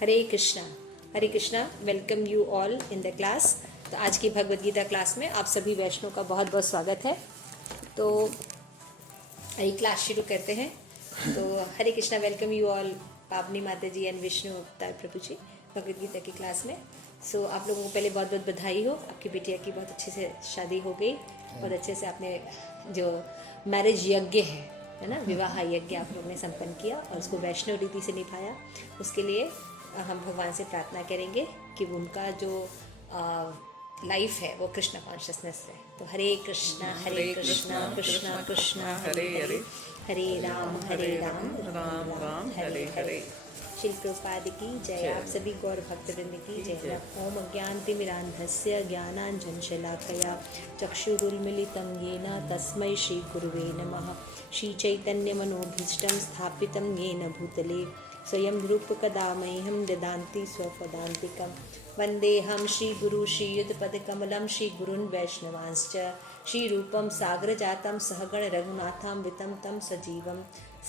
Hare Krishna welcome you all in the class. तो आज की भगवद गीता क्लास में आप सभी वैष्णव का बहुत बहुत स्वागत है। तो ये क्लास शुरू करते हैं। तो हरे कृष्णा, वेलकम यू ऑल पावनी माता जी एंड विष्णु अवतार प्रभु जी भगवद गीता की क्लास में। सो आप लोगों को पहले बहुत बहुत बधाई हो, आपकी बिटिया की बहुत अच्छे से शादी हो गई, बहुत अच्छे से आपने जो मैरिज यज्ञ है ना, विवाह यज्ञ आप लोगों ने संपन्न किया और उसको वैष्णव रीति से निभाया। उसके लिए हम भगवान से प्रार्थना करेंगे कि उनका जो लाइफ है वो कृष्ण कॉन्शियसनेस है। तो हरे कृष्णा कृष्णा कृष्णा हरे हरे, हरे राम राम राम हरे हरे। श्री प्रभुपाद की जय। आप सभी गौर भक्तवृंद की जय। ओम अज्ञानतिमिरान्धस्य ज्ञानाञ्जनशलाकया चक्षुरुन्मीलितं येन तस्मै श्री गुरुवे नमः। श्री चैतन्य मनोभीष्टं स्थापितं येन भूतले स्वयं रूपकदा मह्यं ददान्ति स्वपदान्तिकं। वन्देऽहं श्रीगुरु श्रीयुतपदकमलं श्रीगुरून् वैष्णवांश्च श्रीरूपं सागरजातं सहगण रघुनाथान्वितं तं सजीवं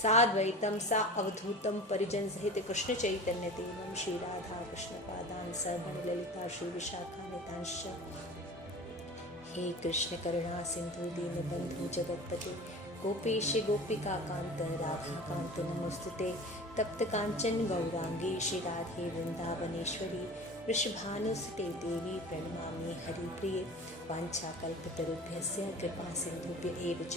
साद्वैतं सा अवधूतं परिजनसहित कृष्ण चैतन्य देवं श्री राधा कृष्ण पादान् सहगण ललिता श्री विशाखान्वितांश्च। हे कृष्ण करुणा सिंधु दीनबंधु जगत्पते गोपेश गोपिका कांत राधा कांत नमोस्तुते। तप्त कांचन गौरांगी श्री राधे वृंदावनेश्वरी वृषभानुसुते देवी प्रणमामि हरिप्रिये। वाञ्छाकल्पतरुभ्यस्य कृपा सिन्धुभ्य एव च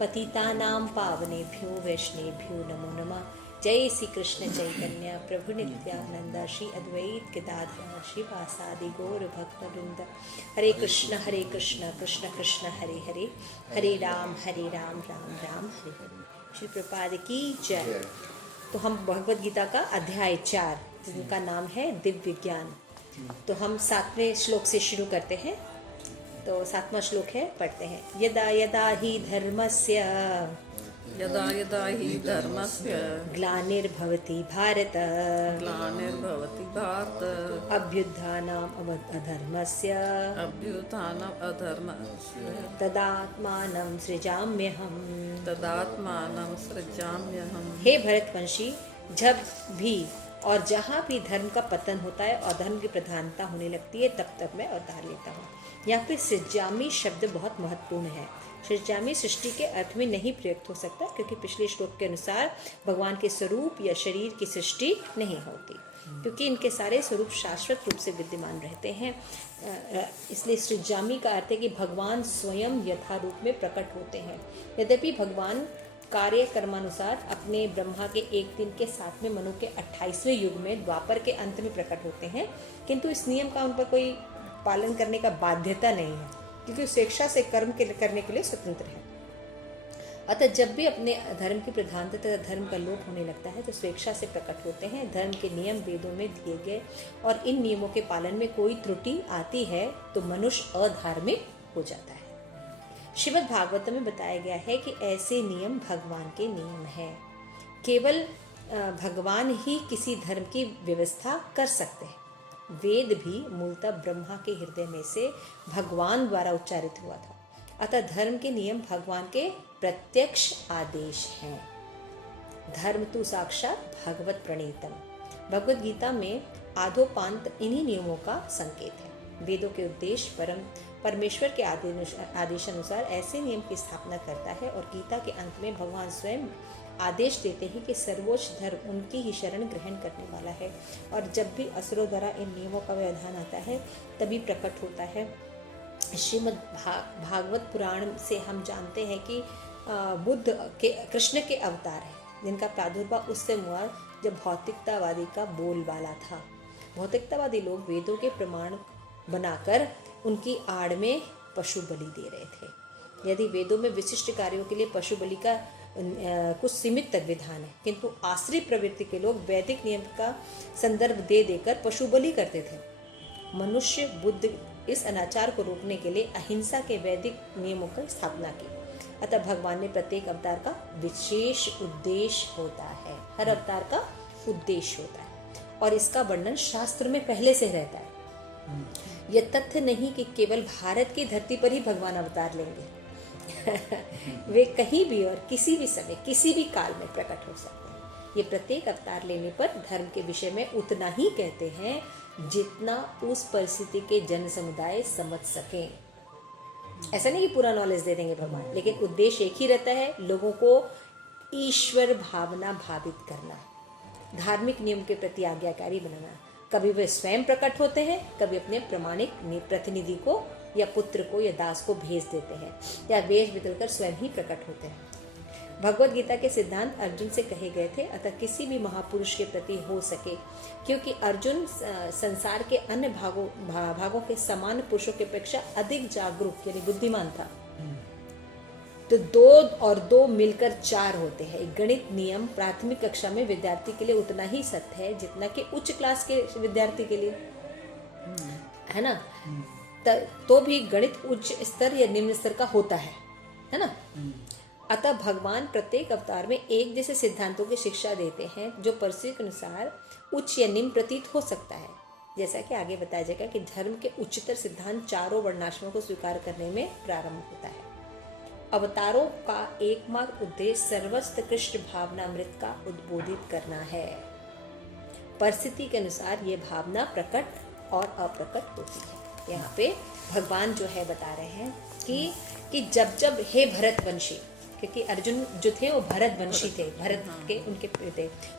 पतितानां पावनेभ्यो वैष्णवेभ्यो नमो नमः। जय श्री कृष्ण चैतन्य प्रभु नित्यानंद श्री अद्वैत गदाधर श्रीवासादि गौर भक्तवृंद। हरे कृष्ण कृष्ण कृष्ण हरे हरे, हरे राम राम राम हरे हरे। श्री प्रभुपाद की जय। तो हम भगवद गीता का अध्याय 4 जिनका नाम है दिव्य ज्ञान। तो हम 7वें श्लोक से शुरू करते हैं। तो 7वां श्लोक है, पढ़ते हैं। यदा यदा हि धर्मस्य ग्लानिर्भवति भारत अभ्युत्थानम् अधर्मस्य तदात्मानं सृजाम्यहम्। हे भरतवंशी, जब भी और जहाँ भी धर्म का पतन होता है और धर्म की प्रधानता होने लगती है तब तक मैं अवतार लेता हूँ। यहाँ पे सृजामी शब्द बहुत महत्वपूर्ण है। सृजामी सृष्टि के अर्थ में नहीं प्रयुक्त हो सकता क्योंकि पिछले श्लोक के अनुसार भगवान के स्वरूप या शरीर की सृष्टि नहीं होती, क्योंकि इनके सारे स्वरूप शाश्वत रूप से विद्यमान रहते हैं। इसलिए सृजामी का अर्थ है कि भगवान स्वयं यथारूप में प्रकट होते हैं। यद्यपि भगवान कार्य कर्मानुसार अपने ब्रह्मा के एक दिन के 7वें मनु के 28वें युग में द्वापर के अंत में प्रकट होते हैं, किंतु इस नियम का उन पर कोई पालन करने का बाध्यता नहीं है क्योंकि स्वेच्छा से कर्म करने के लिए स्वतंत्र है। अतः जब भी अपने धर्म की प्रधानता तथा धर्म का लोप होने लगता है तो स्वेच्छा से प्रकट होते हैं। धर्म के नियम वेदों में दिए गए और इन नियमों के पालन में कोई त्रुटि आती है तो मनुष्य अधार्मिक हो जाता है। श्रीमद् भागवत में बताया गया है कि ऐसे नियम भगवान के नियम हैं। केवल भगवान ही किसी धर्म की व्यवस्था कर सकते हैं। वेद भी मूलतः ब्रह्मा के हृदय में से भगवान द्वारा उच्चारित हुआ था। अतः धर्म के नियम भगवान के प्रत्यक्ष आदेश हैं। धर्म तो साक्षात भगवत प्रणीतम। भगवद गीता में आदोपांत इन्हीं नियमों का संकेत है। वेदों के उद्देश्य परमेश्वर के आदेश अनुसार ऐसे नियम की स्थापना करता है और गीता के अंत में भगवान स्वयं आदेश देते हैं कि सर्वोच्च धर्म उनकी ही शरण ग्रहण करने वाला है। और जब भी असुरों द्वारा इन नियमों का व्यवधान आता है तभी प्रकट होता है। श्रीमद् भागवत पुराण से हम जानते हैं कि बुद्ध के कृष्ण के अवतार हैं जिनका प्रादुर्भाव उस समय हुआ जब भौतिकतावादी का बोलबाला था। भौतिकतावादी लोग वेदों के प्रमाण बनाकर उनकी आड़ में पशु बलि दे रहे थे। यदि वेदों में विशिष्ट कार्यों के लिए पशु बलि का कुछ सीमित तक विधान है, किंतु आश्रित प्रवृत्ति के लोग वैदिक नियम का संदर्भ दे देकर पशु बलि करते थे। मनुष्य बुद्ध इस अनाचार को रोकने के लिए अहिंसा के वैदिक नियमों की स्थापना की। अतः भगवान ने प्रत्येक अवतार का विशेष उद्देश्य होता है। हर अवतार का उद्देश्य होता है और इसका वर्णन शास्त्र में पहले से रहता है। यह तथ्य नहीं कि केवल भारत की धरती पर ही भगवान अवतार लेंगे। वे कहीं भी और किसी भी समय किसी भी काल में प्रकट हो सकते हैं। ये प्रत्येक अवतार लेने पर धर्म के विषय में उतना ही कहते हैं जितना उस परिस्थिति के जन समुदाय समझ सकें। ऐसा नहीं कि पूरा नॉलेज दे देंगे भगवान, लेकिन उद्देश्य एक ही रहता है, लोगों को ईश्वर भावना भावित करना, धार्मिक नियम के प्रति आज्ञाकारी बनाना। कभी वे स्वयं प्रकट होते हैं, कभी अपने प्रामाणिक प्रतिनिधि को या पुत्र को या दास को भेज देते हैं, या वेश बदलकर स्वयं ही प्रकट होते हैं। भगवत गीता के सिद्धांत अर्जुन से कहे गए थे, अतः किसी भी महापुरुष के प्रति हो सके, क्योंकि अर्जुन संसार के अन्य भागों के समान पुरुषों की अपेक्षा अधिक जागरूक यानी बुद्धिमान था। तो 2 और 2 मिलकर 4 होते हैं। एक गणित नियम प्राथमिक कक्षा में विद्यार्थी के लिए उतना ही सत्य है जितना कि उच्च क्लास के विद्यार्थी के लिए, है ना। तो भी गणित उच्च स्तर या निम्न स्तर का होता है ना। अतः भगवान प्रत्येक अवतार में एक जैसे सिद्धांतों की शिक्षा देते हैं जो परिस्थिति के अनुसार उच्च या निम्न प्रतीत हो सकता है। जैसा कि आगे बताया जाएगा कि धर्म के उच्चतर सिद्धांत चारों वर्णाश्रमों को स्वीकार करने में प्रारंभ होता है। अवतारों का एकमात्र उद्देश्य सर्वोत्कृष्ट भावनामृत का उद्बोधित करना है। परिस्थिति के अनुसार ये भावना प्रकट और अप्रकट होती है। यहाँ पे भगवान जो है बता रहे हैं कि जब जब हे भरतवंशी, क्योंकि अर्जुन जो थे वो भरतवंशी थे, भरत के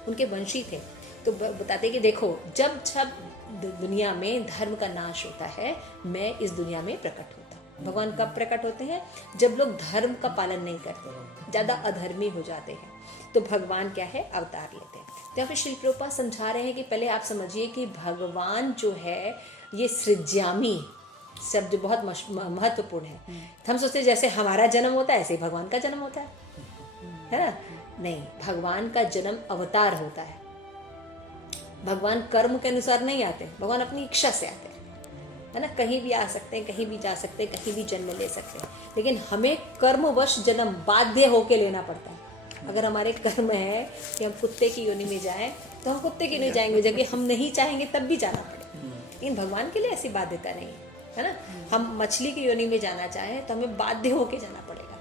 उनके वंशी थे, तो बताते कि देखो जब जब दुनिया में धर्म का नाश होता है, मैं इस दुनिया में प्रकट होता हूँ। भगवान कब प्रकट होते हैं? जब लोग धर्म का पालन नहीं करते, ज़्यादा अधर्मी हो जाते हैं, तो भगवान क्या है, अवतार लेते हैं। तो यहाँ पे श्रील प्रभुपाद समझा रहे हैं कि पहले आप समझिए कि भगवान जो है ये सृज्यामी शब्द बहुत महत्वपूर्ण है। हम सोचते हैं जैसे हमारा जन्म होता है ऐसे ही भगवान का जन्म होता है ना। नहीं, भगवान का जन्म अवतार होता है। भगवान कर्म के अनुसार नहीं आते, भगवान अपनी इच्छा से आते हैं, है ना। कहीं भी आ सकते हैं, कहीं भी जा सकते हैं, कहीं भी जन्म ले सकते हैं, लेकिन हमें कर्मवश जन्म बाध्य होके लेना पड़ता है। अगर हमारे कर्म है कि हम कुत्ते की योनि में जाएं तो हम कुत्ते की नहीं जाएंगे, जबकि हम नहीं चाहेंगे तब भी जाना पड़ेगा। लेकिन भगवान के लिए ऐसी बाध्यता नहीं है ना। हम मछली की योनि में जाना चाहें तो हमें बाध्य होके जाना पड़ेगा।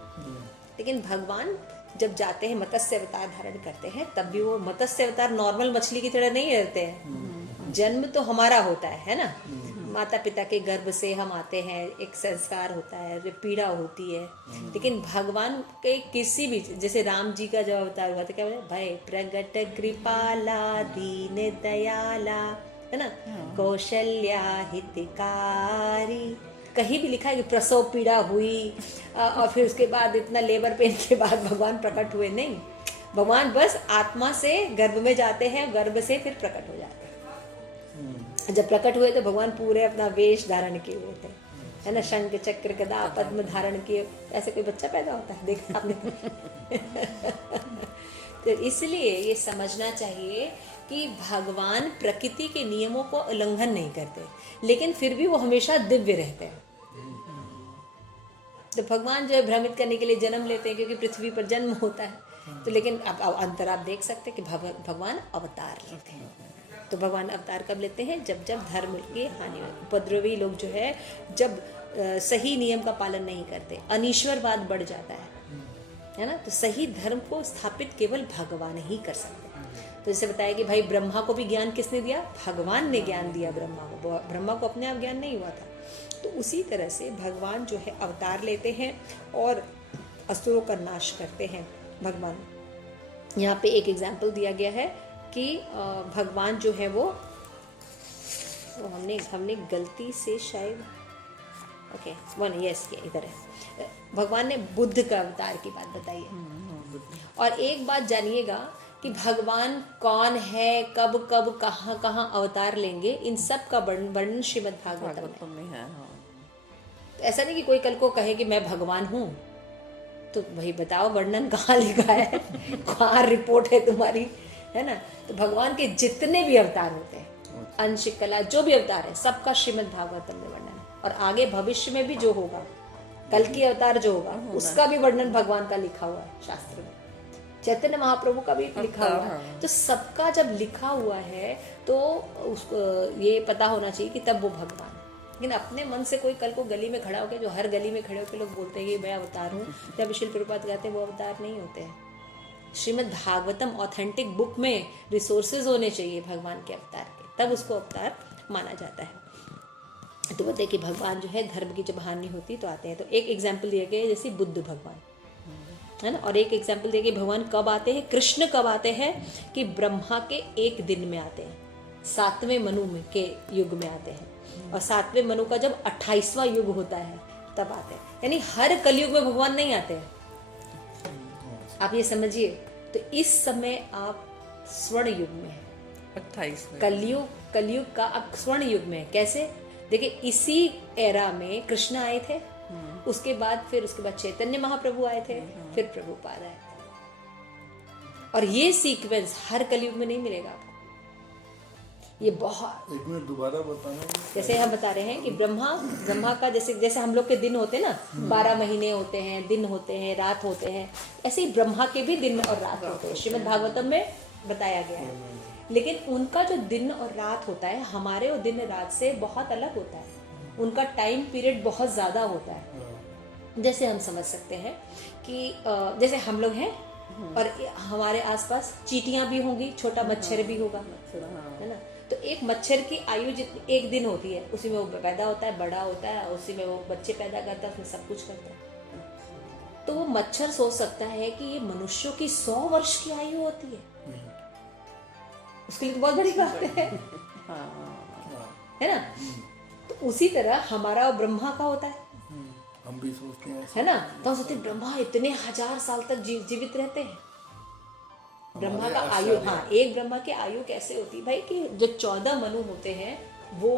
लेकिन भगवान जब जाते हैं, मत्स्य अवतार धारण करते हैं, तब भी वो मत्स्य अवतार नॉर्मल मछली की तरह नहीं रहते हैं। जन्म तो हमारा होता है ना। माता पिता के गर्भ से हम आते हैं, एक संस्कार होता है, पीड़ा होती है। लेकिन भगवान के किसी भी, जैसे राम जी का जब अवतार हुआ था, क्या बोले, भय प्रगट कृपाला दीन दयाला, है ना, कौशल्या हितकारी। कहीं भी लिखा है कि प्रसव पीड़ा हुई और फिर उसके बाद इतना लेबर पेन के बाद भगवान प्रकट हुए, नहीं। भगवान बस आत्मा से गर्भ में जाते हैं, गर्भ से फिर प्रकट हो जाते हैं। जब प्रकट हुए तो भगवान पूरे अपना वेश धारण किए हुए थे, है ना, शंख चक्र गदा पद्म धारण किए। ऐसे कोई बच्चा पैदा होता है, देखा आपने? तो इसलिए ये समझना चाहिए कि भगवान प्रकृति के नियमों को उल्लंघन नहीं करते, लेकिन फिर भी वो हमेशा दिव्य रहते हैं। तो भगवान जो है भ्रमित करने के लिए जन्म लेते हैं, क्योंकि पृथ्वी पर जन्म होता है। तो लेकिन अब अंतर आप देख सकते हैं कि भगवान अवतार लेते हैं। तो भगवान अवतार कब लेते हैं? जब जब धर्म की हानि हो। उपद्रवी लोग जो है जब सही नियम का पालन नहीं करते, अनीश्वरवाद बढ़ जाता है ना। तो सही धर्म को स्थापित केवल भगवान ही कर सकते हैं। तो जैसे बताया कि भाई ब्रह्मा को भी ज्ञान किसने दिया? भगवान ने ज्ञान दिया ब्रह्मा को। ब्रह्मा को अपने आप ज्ञान नहीं हुआ था। तो उसी तरह से भगवान जो है अवतार लेते हैं और असुरों का नाश करते हैं। भगवान यहाँ पे एक एग्जाम्पल दिया गया है कि भगवान जो है वो हमने गलती से शायद इधर है। भगवान ने बुद्ध का अवतार की बात बताई है। और एक बात जानिएगा कि भगवान कौन है, कब कब कहाँ कहाँ अवतार लेंगे, इन सब का वर्णन श्रीमद् भागवतम में है। तो ऐसा नहीं कि कोई कल को कहे कि मैं भगवान हूँ, तो भाई बताओ वर्णन कहाँ लिखा है, कहाँ रिपोर्ट है तुम्हारी, है ना। तो भगवान के जितने भी अवतार होते हैं, अंश कला जो भी अवतार है, सबका श्रीमद् भागवतम में वर्णन है। और आगे भविष्य में भी जो होगा, कल की अवतार जो होगा, उसका भी वर्णन भगवान का लिखा हुआ है शास्त्र में। चैतन्य महाप्रभु का भी लिखा हुआ है। तो सबका जब लिखा हुआ है तो उसको ये पता होना चाहिए कि तब वो भगवान। लेकिन अपने मन से कोई कल को गली में खड़ा होकर, जो हर गली में खड़े होकर लोग बोलते हैं कि मैं अवतार हूँ, जब श्रील प्रभुपाद कहते हैं वो अवतार नहीं होते हैं, श्रीमद् भागवतम ऑथेंटिक बुक में रिसोर्सेज होने चाहिए भगवान के अवतार के, तब उसको अवतार माना जाता है। तो बोलते हैं कि भगवान जो है धर्म की जब हानि होती तो आते हैं। तो एक एग्जाम्पल दिया गया है जैसे बुद्ध भगवान है ना, और एक एग्जाम्पल दिया गया भगवान कब आते हैं, कृष्ण कब आते हैं कि ब्रह्मा के एक दिन में आते हैं, 7वें मनु में के युग में आते हैं, और 7वें मनु का जब 28वां युग होता है तब आते हैं। यानी हर कलयुग में भगवान नहीं आते हैं, आप ये समझिए। तो इस समय आप स्वर्ण युग में हैं, 28 में कलयुग का अब स्वर्ण युग में है। कैसे, देखिए इसी एरा में कृष्ण आए थे, उसके बाद चैतन्य महाप्रभु आए थे, फिर प्रभुपाद आए थे। और ये सीक्वेंस हर कलयुग में नहीं मिलेगा आपको। ये बहुत, एक मिनट दोबारा बताना। जैसे हम बता रहे हैं कि ब्रह्मा का जैसे हम लोग के दिन होते हैं ना, 12 महीने होते हैं, दिन होते हैं, रात होते हैं, ऐसे ही ब्रह्मा के भी दिन और रात होते हैं, श्रीमद् भागवतम में बताया गया है। लेकिन उनका जो दिन और रात होता है हमारे और दिन रात से बहुत अलग होता है, उनका टाइम पीरियड बहुत ज़्यादा होता है। जैसे हम समझ सकते हैं कि जैसे हम लोग हैं और हमारे आसपास चींटियां भी होंगी, छोटा मच्छर भी होगा, है ना। तो एक मच्छर की आयु जितनी एक दिन होती है, उसी में वो पैदा होता है, बड़ा होता है, उसी में वो बच्चे पैदा करता है, उसमें सब कुछ करता है। तो वो मच्छर सोच सकता है कि ये मनुष्यों की 100 वर्ष की आयु होती है, उसके लिए तो बहुत बड़ी बात है ना। तो उसी तरह हमारा और ब्रह्मा का होता है, हम भी सोचते हैं है ना। तो हम सोचते हैं ब्रह्मा इतने 1000 साल तक जीवित रहते हैं। ब्रह्मा का आयु, हाँ, एक ब्रह्मा की आयु कैसे होती है भाई कि जो 14 मनु होते हैं वो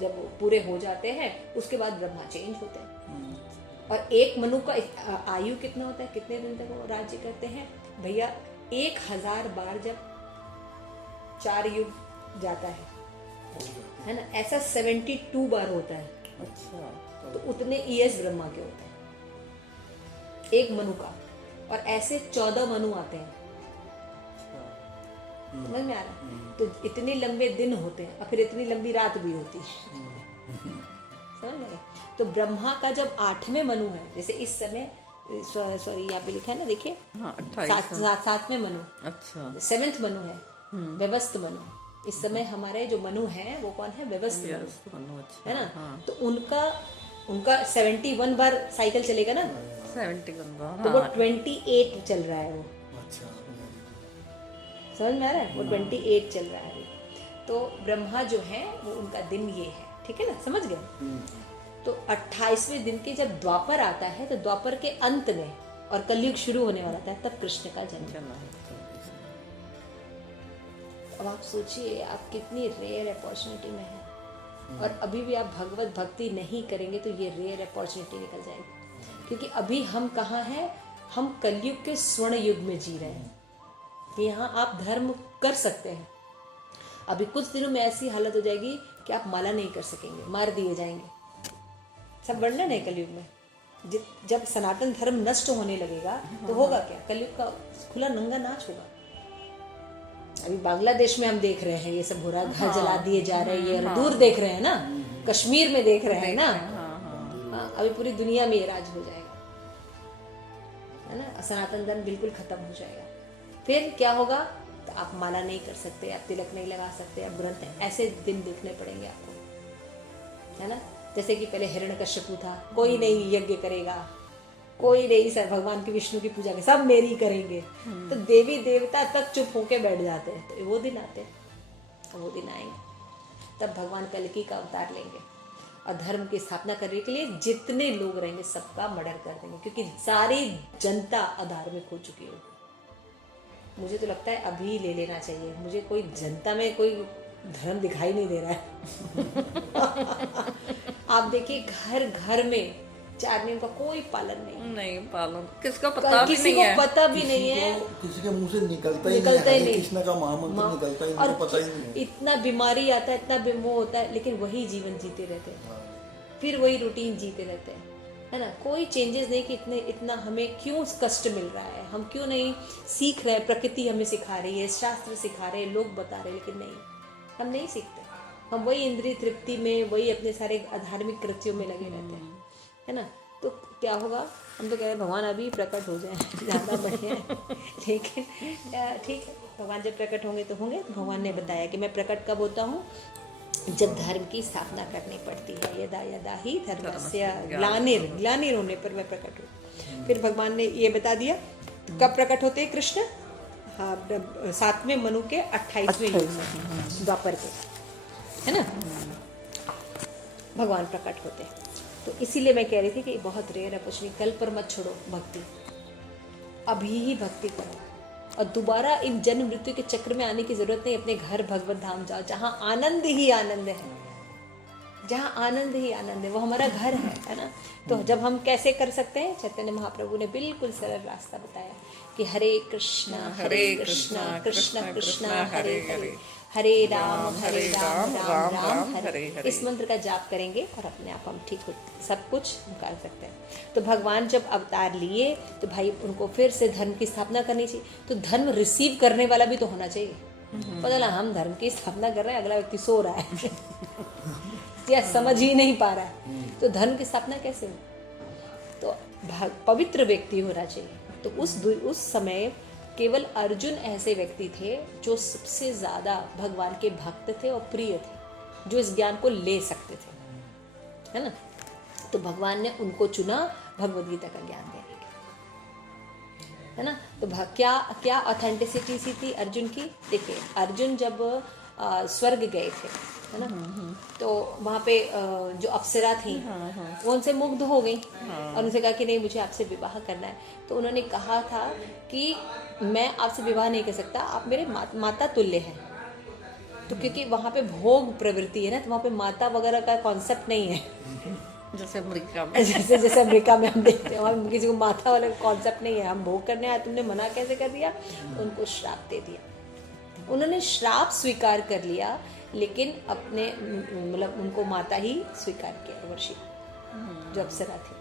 जब पूरे हो जाते हैं उसके बाद ब्रह्मा चेंज होते हैं। और एक मनु का आयु कितना होता है, कितने दिन तक वो राज्य करते हैं भैया, 1000 बार जब 4 युग जाता है ना, ऐसा 72 बार होता है। अच्छा, तो उतने ईयर्स ब्रह्मा के होते हैं एक मनु का, और ऐसे 14 मनु आते हैं। समझ में आ रहा है? तो इतने लंबे दिन होते हैं और फिर इतनी लंबी रात भी होती है। समझ में आया? तो ब्रह्मा का जब 8वें मनु है, जैसे इस समय सॉरी यहाँ पे लिखा है ना, देखिए 7वें मनु, अच्छा 7th मनु है, व्यवस्थ मनु। इस समय हमारे जो मनु हैं वो कौन है, व्यवस्थ मनु, है ना। तो उनका 71 बार साइकिल चलेगा ना, 71 बार, तो वो 28 चल रहा है वो। अच्छा, समझ में आ रहा है, वो 28 चल रहा है। तो ब्रह्मा जो है वो उनका दिन ये है, ठीक है ना, समझ गए। तो 28वें दिन के जब द्वापर आता है, तो द्वापर के अंत में और कलयुग शुरू होने वाला था, तब कृष्ण का जन्म। अब आप सोचिए आप कितनी रेयर अपॉर्चुनिटी में है, और अभी भी आप भगवत भक्ति नहीं करेंगे तो ये रेयर अपॉर्चुनिटी निकल जाएगी। क्योंकि अभी हम कहाँ हैं, हम कलयुग के स्वर्ण युग में जी रहे हैं। यहाँ आप धर्म कर सकते हैं, अभी कुछ दिनों में ऐसी हालत हो जाएगी कि आप माला नहीं कर सकेंगे, मार दिए जाएंगे। सब वर्णन है कलयुग में। जब सनातन धर्म नष्ट होने लगेगा तो होगा क्या, कलयुग का खुला नंगा नाच होगा। अभी बांग्लादेश में हम देख रहे हैं ये सब हो रहा है, घर जला दिए जा रहे हैं, ये दूर देख रहे हैं ना, कश्मीर में देख रहे हैं ना। हाँ, अभी पूरी दुनिया में ये राज हो जाएगा, है ना। सनातन धर्म बिल्कुल खत्म हो जाएगा। फिर क्या होगा, तो आप माला नहीं कर सकते, आप तिलक नहीं लगा सकते, आप व्रत, ऐसे दिन देखने पड़ेंगे आपको, है ना। जैसे कि पहले हिरण्यकश्यपु था, कोई नहीं यज्ञ करेगा, कोई नहीं सर भगवान की विष्णु की पूजा के, सब मेरी करेंगे। तो देवी देवता तक चुप होके बैठ जाते हैं। तो वो दिन आते हैं, तो वो दिन आएंगे तब भगवान कल्कि का अवतार लेंगे और धर्म की स्थापना करने के लिए जितने लोग रहेंगे सबका मर्डर कर देंगे, क्योंकि सारी जनता अधार्मिक हो चुकी होगी। मुझे तो लगता है अभी ले लेना चाहिए, मुझे कोई जनता में कोई धर्म दिखाई नहीं दे रहा है। आप देखिए घर घर में 4 नियम का कोई पालन नहीं पालन किसका पता भी किसी नहीं है, को पता भी नहीं है, किसी के मुंह से निकलता ही नहीं, कृष्ण का महामंत्र निकलता ही नहीं, पता ही नहीं है। इतना बीमारी आता है, इतना बिमो होता है, लेकिन वही जीवन जीते रहते हैं, फिर वही रूटीन जीते रहते हैं, है ना। कोई चेंजेस नहीं कि इतना हमें क्यों कष्ट मिल रहा है, हम क्यों नहीं सीख रहे हैं, प्रकृति हमें सिखा रही है, शास्त्र सिखा रहे हैं, लोग बता रहे हैं, लेकिन नहीं, हम नहीं सीखते। हम वही इंद्रिय तृप्ति में, वही अपने सारे अधार्मिक कृत्यों में लगे रहते हैं, है ना। तो क्या होगा, हम तो कह रहे हैं भगवान अभी प्रकट हो जाए ज़्यादा बढ़िया है। लेकिन ठीक है, भगवान जब प्रकट होंगे तो होंगे। तो भगवान ने बताया कि मैं प्रकट कब होता हूँ, जब धर्म की स्थापना करनी पड़ती है। यदा यदा ही धर्मस्य ग्लानिर होने पर मैं प्रकट हूँ। फिर भगवान ने ये बता दिया कब प्रकट होते हैं कृष्ण। हाँ, 7वें मनु के 28वें युग में, द्वापर के, है ना, भगवान प्रकट होते हैं। तो इसीलिए मैं कह रही थी कि बहुत रेयर है, कुछ नहीं, कल पर मत छोड़ो भक्ति, अभी ही भक्ति करो और दोबारा इन जन्म मृत्यु के चक्र में आने की जरूरत नहीं। अपने घर भगवत धाम जाओ, जहाँ आनंद ही आनंद है, जहाँ आनंद ही आनंद है, वो हमारा घर है ना। तो जब हम कैसे कर सकते हैं, चैतन्य महाप्रभु ने बिल्कुल सरल रास्ता बताया कि हरे कृष्णा कृष्ण कृष्ण हरे हरे, हरे राम राम राम हरे हरे। इस मंत्र का जाप करेंगे और अपने आप हम ठीक हो, सब कुछ निकाल सकते हैं। तो भगवान जब अवतार लिए तो भाई उनको फिर से धर्म की स्थापना करनी चाहिए। तो धर्म रिसीव करने वाला भी तो होना चाहिए। पता ना, हम धर्म की स्थापना कर रहे हैं, अगला व्यक्ति सो रहा है या समझ ही नहीं पा रहा है, तो धर्म की स्थापना कैसे हो? तो पवित्र व्यक्ति होना चाहिए। तो उस समय केवल अर्जुन ऐसे व्यक्ति थे जो सबसे ज़्यादा भगवान के भक्त थे और प्रिय थे, जो इस ज्ञान को ले सकते थे, है ना। तो भगवान ने उनको चुना भगवद गीता का ज्ञान देने के, है ना। तो क्या ऑथेंटिसिटी सी थी अर्जुन की। देखिए, अर्जुन जब स्वर्ग गए थे, है ना, तो वहाँ पे जो अप्सरा थी वो उनसे मुग्ध हो गई और उनसे कहा कि नहीं, मुझे आपसे विवाह करना है। तो उन्होंने कहा था कि मैं आपसे विवाह नहीं कर सकता, आप मेरे माता तुल्य हैं। तो क्योंकि वहाँ पे भोग प्रवृत्ति है ना, तो वहाँ पे माता वगैरह का कॉन्सेप्ट नहीं है जैसे अमेरिका में जैसे अमेरिका में हम देखते हैं, वहाँ किसी को माता वाला कॉन्सेप्ट नहीं है। हम भोग करने आए, तुमने मना कैसे कर दिया? उनको श्राप दे दिया। उन्होंने श्राप स्वीकार कर लिया, लेकिन अपने मतलब उनको माता ही स्वीकार किया, वर्षी जो अप्सरा थी।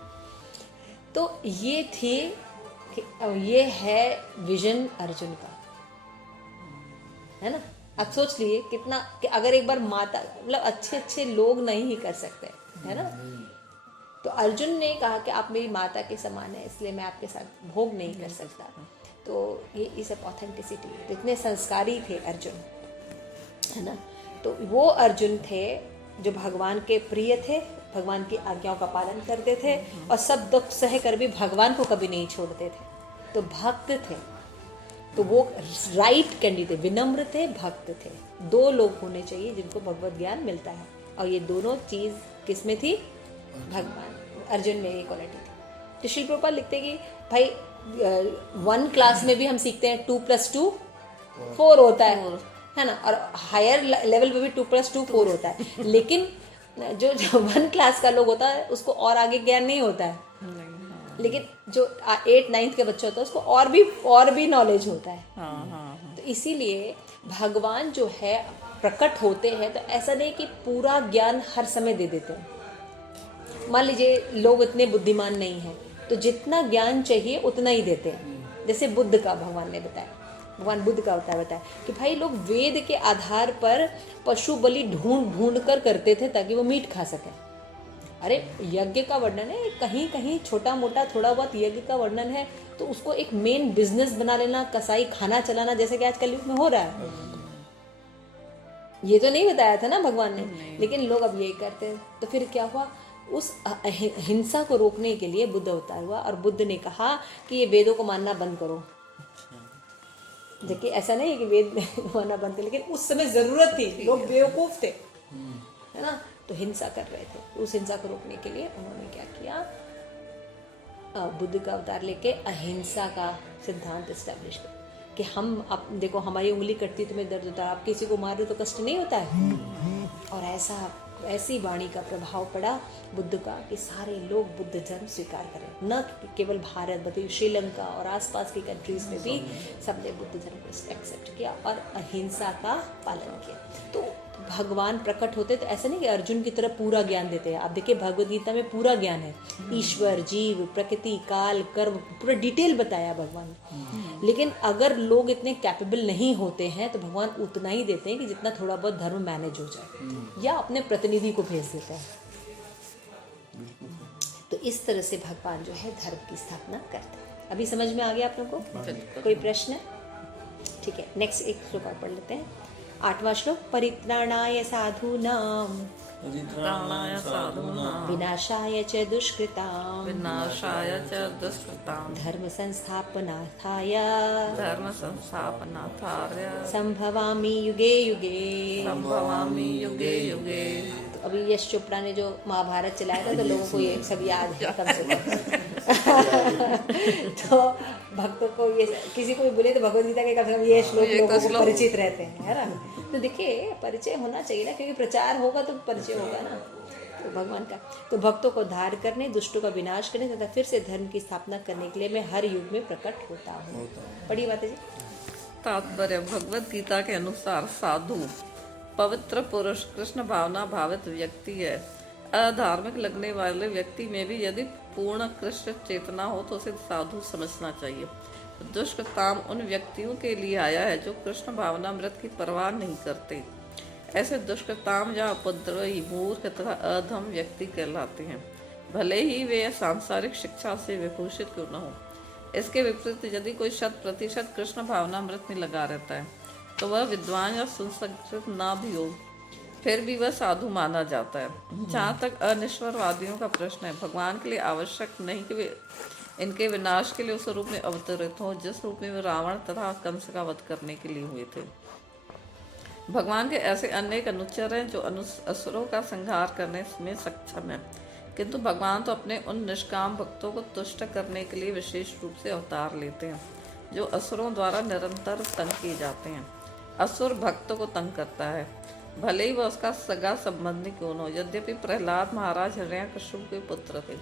तो ये है विजन अर्जुन का, है ना। अब सोच लिए कितना कि अगर एक बार माता, मतलब अच्छे लोग नहीं कर सकते, है ना। तो अर्जुन ने कहा कि आप मेरी माता के समान है, इसलिए मैं आपके साथ भोग नहीं कर सकता। तो ये सब ऑथेंटिसिटी, इतने संस्कारी थे अर्जुन, है ना। तो वो अर्जुन थे जो भगवान के प्रिय थे, भगवान की आज्ञाओं का पालन करते थे और सब दुख सह कर भी भगवान को कभी नहीं छोड़ते थे। तो भक्त थे, तो वो राइट कैंडिडेट, विनम्र थे, भक्त थे। 2 लोग होने चाहिए जिनको भगवत ज्ञान मिलता है, और ये दोनों चीज़ किस में थी? भगवान अर्जुन में ये क्वालिटी थी। तो श्री प्रभुपाद लिखते कि भाई 1 क्लास में भी हम सीखते हैं 2 + 2 4 होता है ना, और हायर लेवल पे भी 2 + 2 4 होता है। लेकिन जो 1 क्लास का लोग होता है उसको और आगे ज्ञान नहीं होता है, लेकिन जो 8 9 के बच्चे होता है उसको और भी नॉलेज होता है। तो इसीलिए भगवान जो है प्रकट होते हैं, तो ऐसा नहीं कि पूरा ज्ञान हर समय दे देते हैं। मान लीजिए लोग इतने बुद्धिमान नहीं हैं, तो जितना ज्ञान चाहिए उतना ही देते हैं। जैसे बुद्ध का भगवान ने बताया, भगवान बुद्ध का बताया कि भाई लोग वेद के आधार पर पशु बलि ढूंढ कर करते थे ताकि वो मीट खा सकें। अरे यज्ञ का वर्णन है, कहीं कहीं छोटा मोटा थोड़ा बहुत यज्ञ का वर्णन है, तो उसको एक मेन बिजनेस बना लेना, कसाई खाना चलाना, जैसे कि आज कलयुग में हो रहा है, ये तो नहीं बताया था ना भगवान ने। लेकिन लोग अब यही करते हैं। तो फिर क्या हुआ? उस हिंसा को रोकने के लिए बुद्ध अवतार हुआ और बुद्ध ने कहा कि ये वेदों को मानना बंद करो। देखिए, ऐसा नहीं है कि वेद मानना बंद कर, लेकिन उस समय जरूरत थी, लोग बेवकूफ थे, है ना, तो हिंसा कर रहे थे। उस हिंसा को रोकने के लिए उन्होंने क्या किया? बुद्ध का अवतार लेके अहिंसा का सिद्धांत इस्टेब्लिश किया कि हम, अब देखो हमारी उंगली कटती तुम्हें दर्द होता है, आप किसी को मार रहे हो तो कष्ट नहीं होता है। और ऐसी वाणी का प्रभाव पड़ा बुद्ध का कि सारे लोग बुद्ध धर्म स्वीकार करें। न केवल भारत बल्कि श्रीलंका और आसपास की कंट्रीज में भी सबने बुद्ध धर्म को एक्सेप्ट किया और अहिंसा का पालन किया। तो भगवान प्रकट होते तो ऐसा नहीं कि अर्जुन की तरह पूरा ज्ञान देते हैं। आप देखिए भगवद गीता में पूरा ज्ञान है, ईश्वर, जीव, प्रकृति, काल, कर्म, पूरा डिटेल बताया भगवान। लेकिन अगर लोग इतने कैपेबल नहीं होते हैं तो भगवान उतना ही देते हैं कि जितना थोड़ा बहुत धर्म मैनेज हो जाए, या अपने प्रतिनिधि को भेज देते हैं। तो इस तरह से भगवान जो है धर्म की स्थापना करते हैं। अभी समझ में आ गया आप लोगों को? बिल्कुल। कोई प्रश्न? ठीक है, नेक्स्ट एक श्लोक और पढ़ लेते हैं। 8वां श्लोक। परित्राणाय साधूनां प्राणाय साधूनां विनाशाय च दुष्कृतां विनाशाय च दुष्कृतां धर्म संस्थापनार्थाय धर्म संस्थापनार्थाय संभवामि युगे युगे। संभवामि युगे युगे। तो अभी यश चोपड़ा ने जो महाभारत चलाया था तो लोगों को ये सब याद है कम से कम। तो भक्तों को ये, किसी को भी बोले तो भगवद गीता के कम से कम ये श्लोक लोगों को परिचित रहते हैं, है ना। तो देखिए परिचय होना चाहिए ना, क्योंकि प्रचार होगा तो परिचय होगा ना, तो भगवान का। तो भक्तों को धार करने, दुष्टों का विनाश करने तथा फिर से धर्म की स्थापना करने के लिए मैं हर युग में प्रकट होता हूँ। पढ़िए माता जी। तात्पर्य भगवत गीता के अनुसार साधु पवित्र पुरुष कृष्ण भावना भावित व्यक्ति है। अधार्मिक लगने वाले व्यक्ति में भी यदि पूर्ण कृष्ण चेतना हो तो उसे साधु समझना चाहिए। दुष्कृताम उन व्यक्तियों के लिए आया है जो कृष्ण भावनामृत की परवाह नहीं करते। ऐसे दुष्कृताम या उपद्रवी, मूर्ख तथा अधम व्यक्ति कहलाते हैं, भले ही वे सांसारिक शिक्षा से विभूषित क्यों न हो। इसके विपरीत यदि कोई 100% कृष्ण भावनामृत में लगा रहता है तो वह विद्वान या सुसंस्कृत ना भी हो, फिर भी वह साधु माना जाता है। जहाँ तक अनिश्वरवादियों का प्रश्न है, भगवान के लिए आवश्यक नहीं कि वे इनके विनाश के लिए उस रूप में अवतरित हो जिस रूप में वे रावण तथा कंस का वध करने के लिए हुए थे। भगवान के ऐसे अनेक अनुचर हैं जो असुरों का संहार करने में सक्षम है, किंतु भगवान तो अपने उन निष्काम भक्तों को तुष्ट करने के लिए विशेष रूप से अवतार लेते हैं जो असुरों द्वारा निरंतर तंग किए जाते हैं। असुर भक्तों को तंग करता है, भले ही वह उसका सगा संबंधी क्यों न हो। यद्यपि प्रहलाद महाराज हिरण्यकश्यप के पुत्र थे,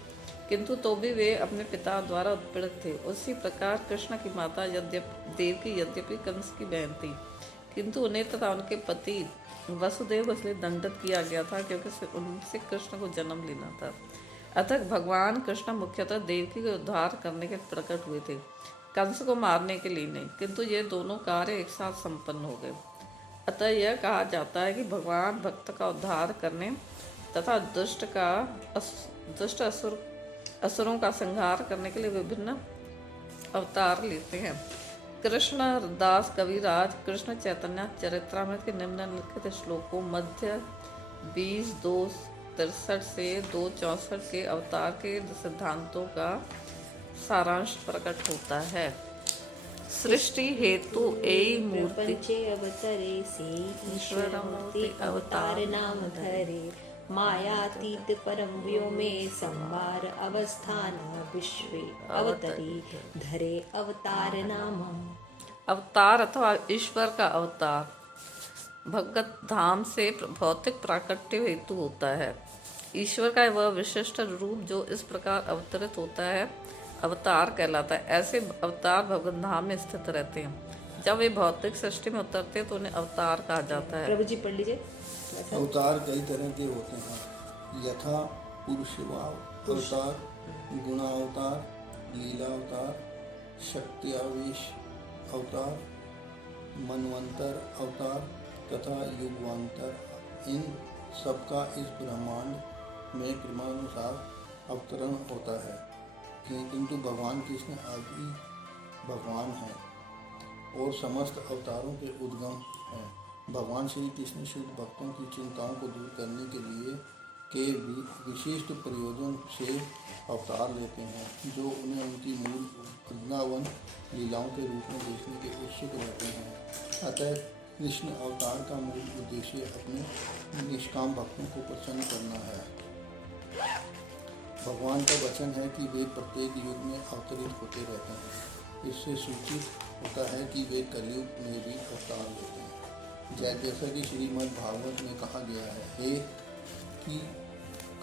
किंतु तो भी वे अपने पिता द्वारा उत्पीड़ित थे। उसी प्रकार कृष्ण की माता देवकी यद्यपि कंस की बहन थी, किंतु उन्हें तथा उनके पति वसुदेव को इसलिए दंडित किया गया था क्योंकि उनसे कृष्ण को जन्म लेना था। अतः भगवान कृष्ण मुख्यतः देवकी को उद्धार करने के प्रकट हुए थे, कंस को मारने के लिए नहीं, किंतु ये दोनों कार्य एक साथ संपन्न हो गए। अतः यह कहा जाता है कि भगवान भक्त का उद्धार करने तथा दुष्ट असुरों का संहार करने के लिए विभिन्न अवतार लेते हैं। कृष्ण दास कविराज कृष्ण चैतन्य चरित्रामृत के निम्नलिखित श्लोकों मध्य 20:2-63 से 2:64 के अवतार के सिद्धांतों का सारांश प्रकट होता है। सृष्टि हेतु एई मूर्ति प्रपंचे अवतरे से ईश्वर मूर्ति अवतार नाम धरे मायातीत परम व्योमे संवार अवस्थान विश्वे अवतरी धरे अवतार नाम। अवतार अथवा ईश्वर का अवतार भगवत धाम से भौतिक प्राकट्य हेतु होता है। ईश्वर का वह विशिष्ट रूप जो इस प्रकार अवतरित होता है अवतार कहलाता है। ऐसे अवतार भगवत धाम में स्थित रहते हैं। जब वे भौतिक सृष्टि में उतरते हैं तो उन्हें अवतार कहा जाता है। प्रभु जी पढ़ लीजिए। अवतार कई तरह के होते हैं, यथा पुरुषावतार, गुणावतार, लीलावतार, शक्त्यावेश अवतार, मनवंतर अवतार तथा युगांतर। इन सबका इस ब्रह्मांड में क्रमानुसार अवतरण होता है, किंतु भगवान कृष्ण आदि भगवान हैं और समस्त अवतारों के उद्गम हैं। भगवान श्री कृष्ण शुद्ध भक्तों की चिंताओं को दूर करने के लिए के विशिष्ट प्रयोजन से अवतार लेते हैं, जो उन्हें उनकी मूल वृंदावन लीलाओं के रूप में देखने के उत्सुक रहते हैं। अतः कृष्ण अवतार का मूल उद्देश्य अपने निष्काम भक्तों को प्रसन्न करना है। भगवान का वचन है कि वे प्रत्येक युग में अवतरित होते रहते हैं। इससे सूचित होता है कि वे कलयुग में भी अवतार लेते हैं। जैसा कि श्रीमद् भागवत में कहा गया है कि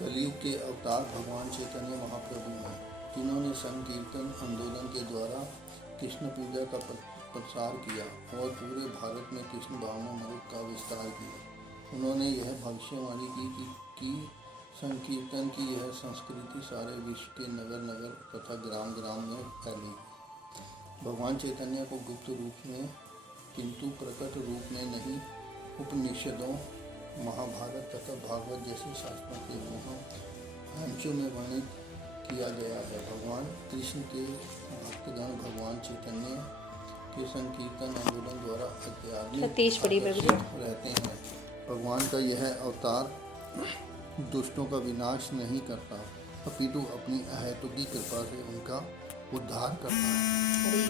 कलयुग के अवतार भगवान चैतन्य महाप्रभु हैं, जिन्होंने संकीर्तन आंदोलन के द्वारा कृष्ण पूजा का प्रसार किया और पूरे भारत में कृष्ण भावनामृत का विस्तार किया। उन्होंने यह भविष्यवाणी की कि संकीर्तन की यह संस्कृति सारे विश्व के नगर नगर तथा ग्राम ग्राम में फैली। भगवान चैतन्य को गुप्त रूप में किंतु प्रकट रूप में नहीं, उपनिषदों, महाभारत तथा भागवत जैसे शास्त्रों के अंशों में वर्णित किया गया है। भगवान कृष्ण के भक्तगण भगवान चैतन्य के संकीर्तन आंदोलन द्वारा तेज पड़ी आकर्षित प्रभु। रहते हैं। भगवान का यह अवतार दुष्टों का विनाश नहीं करता, अपितु अपनी अहेतुकी कृपा से उनका उद्धार करता है।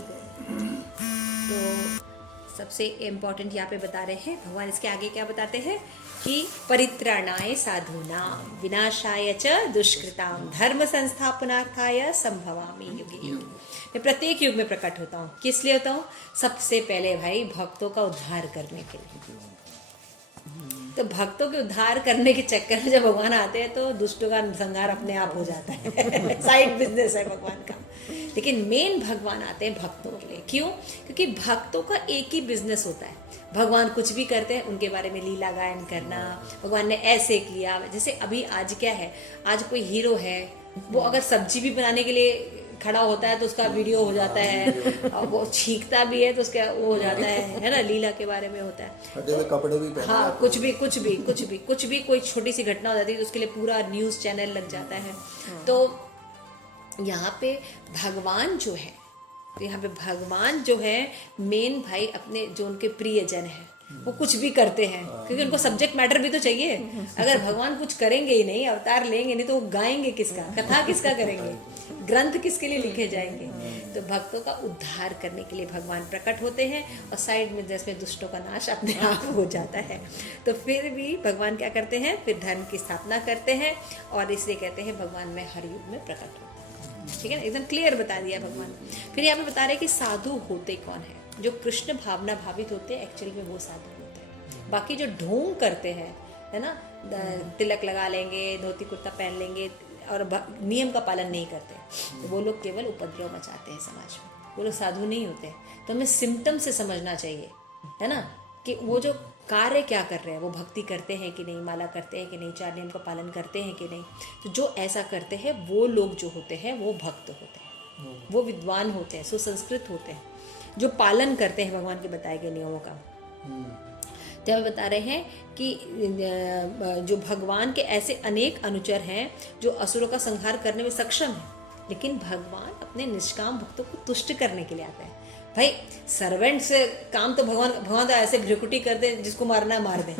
तो सबसे इम्पोर्टेंट यहाँ पे बता रहे हैं भगवान, इसके आगे क्या बताते हैं कि परित्राणाय साधूनां विनाशाय च दुष्कृतां धर्म संस्थापनार्थाय संभवामि युगे युगे। मैं प्रत्येक युग में प्रकट होता हूँ। किस लिए होता हूँ? सबसे पहले भाई भक्तों का उद्धार करने के लिए। तो भक्तों के उद्धार करने के चक्कर में जब भगवान आते हैं तो दुष्टों का संहार अपने आप हो जाता है। साइड बिजनेस है भगवान का। लेकिन मेन भगवान आते हैं भक्तों के लिए। क्यों? क्योंकि भक्तों का एक ही बिजनेस होता है। भगवान कुछ भी करते हैं उनके बारे में लीला गायन करना, भगवान ने ऐसे किया। जैसे अभी आज क्या है, आज कोई हीरो है, वो अगर सब्जी भी बनाने के लिए खड़ा होता है तो उसका वीडियो हो जाता है, और वो छींकता भी है तो उसका वो हो जाता है ना, लीला के बारे में होता है। फटे हुए कपड़े भी पहने हाँ, जाते कुछ भी कोई छोटी सी घटना हो जाती है तो उसके लिए पूरा न्यूज़ चैनल लग जाता है। तो यहाँ पे भगवान जो है, तो यहाँ पे भगवान जो है मेन भाई अपने जो उनके प्रियजन है वो कुछ भी करते हैं, क्योंकि उनको सब्जेक्ट मैटर भी तो चाहिए। अगर भगवान कुछ करेंगे ही नहीं, अवतार लेंगे नहीं, तो वो गाएंगे किसका, कथा किसका करेंगे, ग्रंथ किसके लिए लिखे जाएंगे? तो भक्तों का उद्धार करने के लिए भगवान प्रकट होते हैं और साइड में जैसे दुष्टों का नाश अपने आप हो जाता है। तो फिर भी भगवान क्या करते हैं? फिर धर्म की स्थापना करते हैं और इसलिए कहते हैं भगवान में हर युग में प्रकट होता है। ठीक है ना, एकदम क्लियर बता दिया भगवान। फिर यहाँ पे बता रहे हैं कि साधु होते कौन है? जो कृष्ण भावना भावित होते हैं, एक्चुअली में वो साधु होते हैं। बाकी जो ढोंग करते हैं, है ना, तिलक लगा लेंगे, धोती कुर्ता पहन लेंगे और नियम का पालन नहीं करते, तो वो लोग केवल उपद्रव मचाते हैं समाज में, वो लोग साधु नहीं होते। तो हमें सिम्टम से समझना चाहिए, है ना, कि वो जो कार्य क्या कर रहे हैं, वो भक्ति करते हैं कि नहीं, माला करते हैं कि नहीं, चार नियम का पालन करते हैं कि नहीं। तो जो ऐसा करते हैं वो लोग जो होते हैं वो भक्त होते हैं, वो विद्वान होते हैं, सुसंस्कृत होते हैं, जो पालन करते हैं भगवान के बताए गए नियमों का। तो हमें बता रहे हैं कि जो भगवान के ऐसे अनेक अनुचर हैं जो असुरों का संहार करने में सक्षम हैं, लेकिन भगवान अपने निष्काम भक्तों को तुष्ट करने के लिए आते हैं। भाई सर्वेंट से काम तो भगवान तो ऐसे घृकुटी कर दे, जिसको मारना है मार दे,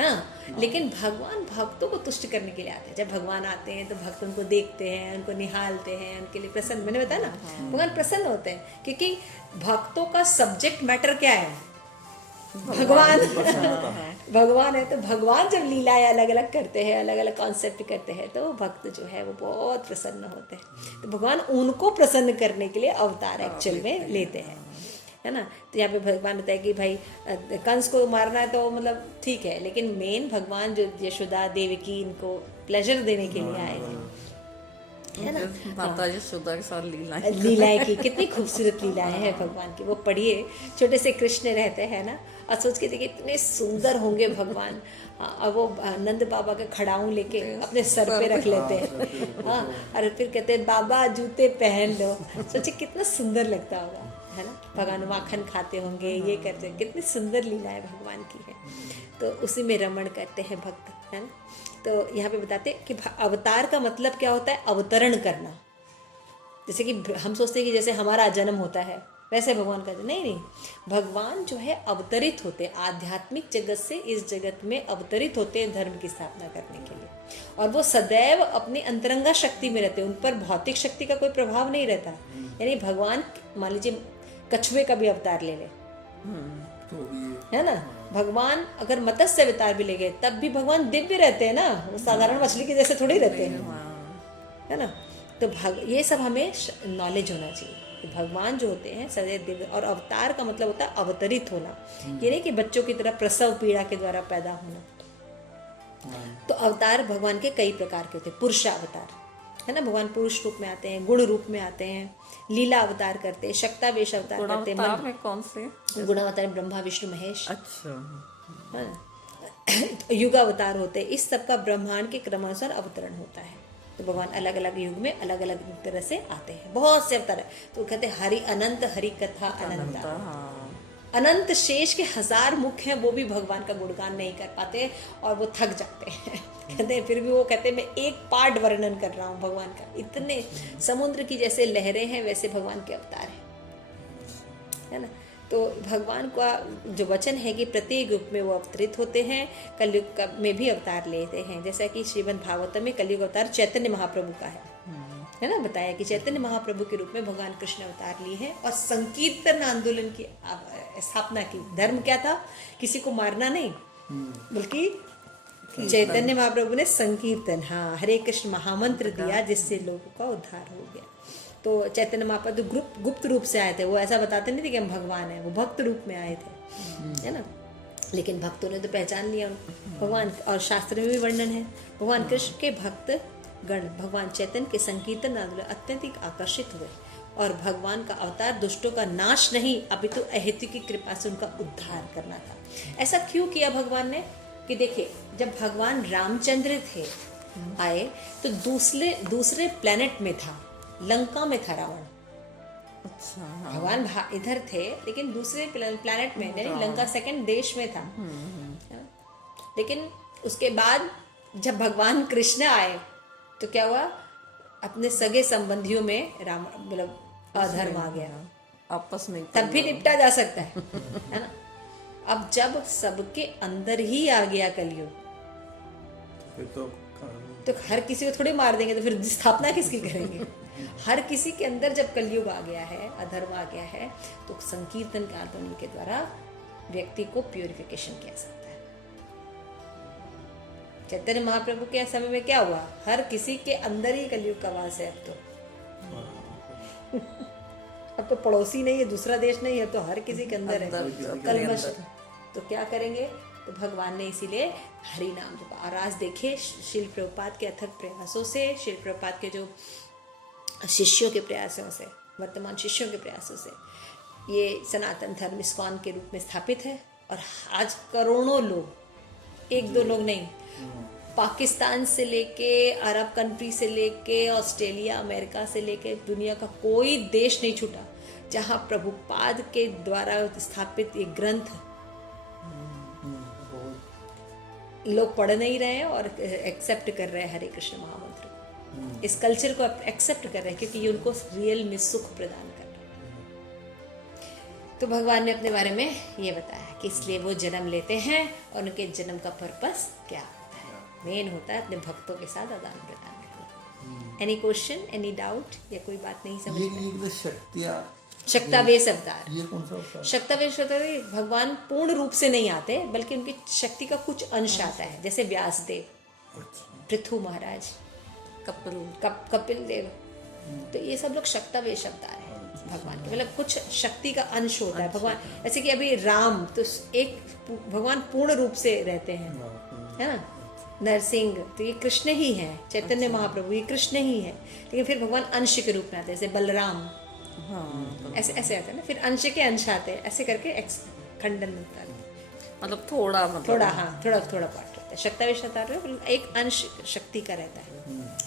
हाँ, लेकिन भगवान भक्तों को तुष्ट करने के लिए आते हैं। जब भगवान आते हैं तो भक्त उनको देखते हैं, उनको निहालते हैं, उनके लिए प्रसन्न, मैंने बताया ना, भगवान प्रसन्न होते हैं, क्योंकि भक्तों का सब्जेक्ट मैटर क्या है? भगवान भगवान है। तो भगवान जब लीलाएं अलग अलग करते हैं, अलग अलग कॉन्सेप्ट करते हैं, तो भक्त जो है वो बहुत प्रसन्न होते हैं। तो भगवान उनको प्रसन्न करने के लिए अवतार एक्चुअल में लेते हैं, है ना। तो यहाँ पे भगवान होता है कि भाई कंस को मारना है तो मतलब ठीक है, लेकिन मेन भगवान जो यशोदा देवकी इनको प्लेजर देने के लिए आए थे, है ना। माता यशोदा के साथ लीलाएं की कितनी खूबसूरत लीलाएं हैं भगवान की। वो पढ़िए, छोटे से कृष्ण रहते हैं ना, और सोच के देखिए इतने सुंदर होंगे भगवान। और वो नंद बाबा के खड़ाऊं लेके अपने सर पे रख लेते हैं, हाँ, और फिर कहते हैं बाबा जूते पहन लो। सोचिए कितना सुंदर लगता होगा, है ना। भगवान माखन खाते होंगे, ये करते हैं, कितनी सुंदर लीलाएं भगवान की है। तो उसी में रमण करते हैं भक्त, है ना। तो यहाँ पे बताते हैं कि अवतार का मतलब क्या होता है? अवतरण करना। जैसे कि हम सोचते हैं कि जैसे हमारा जन्म होता है वैसे भगवान का नहीं, भगवान जो है अवतरित होते हैं, आध्यात्मिक जगत से इस जगत में अवतरित होते हैं धर्म की स्थापना करने के लिए। और वो सदैव अपनी अंतरंगा शक्ति में रहते हैं, उन पर भौतिक शक्ति का कोई प्रभाव नहीं रहता। यानी भगवान मान लीजिए कछुए का भी अवतार ले ले, है ना, भगवान अगर मत्स्य अवतार भी ले गए तब भी भगवान दिव्य रहते हैं ना, वो साधारण मछली के जैसे थोड़ी रहते हैं, है ना। तो ये सब हमें नॉलेज होना चाहिए कि भगवान जो होते हैं सदैव दिव्य। और अवतार का मतलब होता है अवतरित होना, ये नहीं कि बच्चों की तरह प्रसव पीड़ा के द्वारा पैदा होना। तो अवतार भगवान के कई प्रकार के होते हैं। पुरुष अवतार, है ना, भगवान पुरुष रूप में आते हैं, गुण रूप में आते हैं, लीला अवतार करते हैं, शक्तावेश अवतार करते हैं। गुणावतार में कौन से? गुणावतार ब्रह्मा विष्णु महेश, अच्छा, है ना। युग अवतार होते हैं। इस सब का ब्रह्मांड के क्रमानुसार अवतरण होता है। तो भगवान अलग अलग युग में अलग अलग तरह से आते हैं, बहुत से अवतार है। तो कहते हैं हरि अनंत, हरि कथा अनंता, अनंत शेष के 1000 मुख हैं, वो भी भगवान का गुणगान नहीं कर पाते और वो थक जाते हैं। कहते हैं फिर भी वो कहते हैं मैं एक पार्ट वर्णन कर रहा हूँ भगवान का। इतने समुद्र की जैसे लहरें हैं वैसे भगवान के अवतार हैं, है ना। तो भगवान का जो वचन है कि प्रत्येक रूप में वो अवतरित होते हैं, कलयुग में भी अवतार लेते हैं। जैसा कि श्रीमद् भागवतम में कलयुग अवतार चैतन्य महाप्रभु का है ना, बताया कि चैतन्य महाप्रभु के रूप में भगवान कृष्ण अवतार लिए हैं और संकीर्तन आंदोलन की स्थापना की। धर्म क्या था? किसी को मारना नहीं, बल्कि चैतन्य महाप्रभु ने संकीर्तन, हाँ, हरे कृष्ण महामंत्र दिया जिससे लोगों का उद्धार हो गया। तो चैतन्य महाप्रभु गुप्त रूप से आए थे, वो ऐसा बताते नहीं थे कि हम भगवान हैं, वो भक्त रूप में आए थे, है ना। लेकिन भक्तों ने तो पहचान लिया भगवान, और शास्त्र में भी वर्णन है भगवान कृष्ण के भक्त गण भगवान चैतन्य के संकीर्तन आंदोलन अत्यधिक आकर्षित हुए और भगवान का अवतार दुष्टों का नाश नहीं अपितु अहेतु की कृपा से उनका उद्धार करना था। ऐसा क्यों किया भगवान ने? कि देखिए, जब भगवान रामचंद्र थे आए तो दूसरे प्लेनेट में था, लंका में था रावण। अच्छा, हाँ। भगवान इधर थे लेकिन दूसरे प्लेनेट में, यानी लंका सेकंड देश में था। लेकिन उसके बाद जब भगवान कृष्ण आए तो क्या हुआ? अपने सगे संबंधियों में राम मतलब अधर्म आ गया, आपस में तब भी निपटा जा सकता है ना। अब जब सबके अंदर ही आ गया कलयुग, फिर तो तो हर किसी को थोड़ी मार देंगे, तो फिर स्थापना किसकी करेंगे? हर किसी के अंदर जब कलयुग आ गया है, अधर्म आ गया है, तो संकीर्तन के आंदोलन के द्वारा व्यक्ति को प्यूरिफिकेशन किया सकता है। चैतन्य महाप्रभु के समय में क्या हुआ? हर किसी के अंदर ही कलयुग का वास है अब तो। अब तो पड़ोसी नहीं है, दूसरा देश नहीं है, तो हर किसी के अंदर है कलमश। तो क्या करेंगे? तो भगवान ने इसीलिए हरि नाम जपा। और आज देखिए श्रील प्रभुपाद के अथक प्रयासों से, श्रील प्रभुपाद के जो शिष्यों के प्रयासों से, वर्तमान शिष्यों के प्रयासों से ये सनातन धर्म इस्कॉन के रूप में स्थापित है। और आज करोड़ों लोग, एक दो लोग नहीं, पाकिस्तान से लेके अरब कंट्री से लेके ऑस्ट्रेलिया, अमेरिका से लेके दुनिया का कोई देश नहीं छूटा जहां प्रभुपाद के द्वारा स्थापित ये ग्रंथ लोग पढ़ नहीं रहे हैं और एक्सेप्ट कर रहे हैं हरे कृष्ण महामंत्र। इस कल्चर को एक्सेप्ट कर रहे हैं क्योंकि ये उनको रियल में सुख प्रदान कर रहा है। तो भगवान ने अपने बारे में ये बताया कि इसलिए वो जन्म लेते हैं और उनके जन्म का पर्पस क्या होता है। मेन होता है अपने भक्तों के साथ आदान प्रदान करना। एनी क्वेश्चन, एनी डाउट, या कोई बात नहीं समझ में? ये शक्तियाँ, शक्तावेश अवतार, ये कौन सा अवतार? शक्तावेश अवतार भगवान पूर्ण रूप से नहीं आते, बल्कि उनकी शक्ति का कुछ अंश आता है। जैसे व्यासदेव, पृथु महाराज, कपिल देव, तो ये सब लोग शक्तावेश अवतार है भगवान के। मतलब कुछ शक्ति का अंश होता है भगवान। ऐसे कि अभी राम तो एक भगवान पूर्ण रूप से रहते हैं, है ना। नरसिंह तो ये कृष्ण ही है, चैतन्य महाप्रभु ये कृष्ण ही है, लेकिन फिर भगवान अंश के रूप में आते हैं। जैसे बलराम, हाँ, ऐसे ऐसे आते हैं ना, फिर अंश के अंश आते हैं, ऐसे करके खंडन होता है। मतलब थोड़ा, मतलब थोड़ा, हाँ, थोड़ा थोड़ा पार्ट रहता है। शक्तावेश अवतार में एक अंश शक्ति का रहता है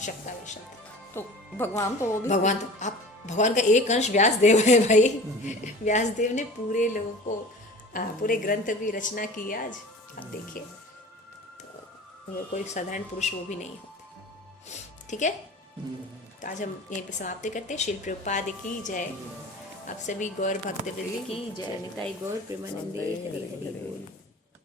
शक्तावेश अवतार। तो भगवान तो वो भी, भगवान का एक अंश व्यासदेव है भाई। व्यासदेव ने पूरे लोगों को पूरे ग्रंथ की रचना की। आज आप देखिए, तो कोई साधारण पुरुष वो भी नहीं होते। ठीक है, तो आज हम यहीं पे समाप्ति करते हैं। श्रील प्रभुपाद की जय। आप सभी गौर भक्तवृंद की जय। निताई गौर प्रेमानंदे हरि हरि बोल।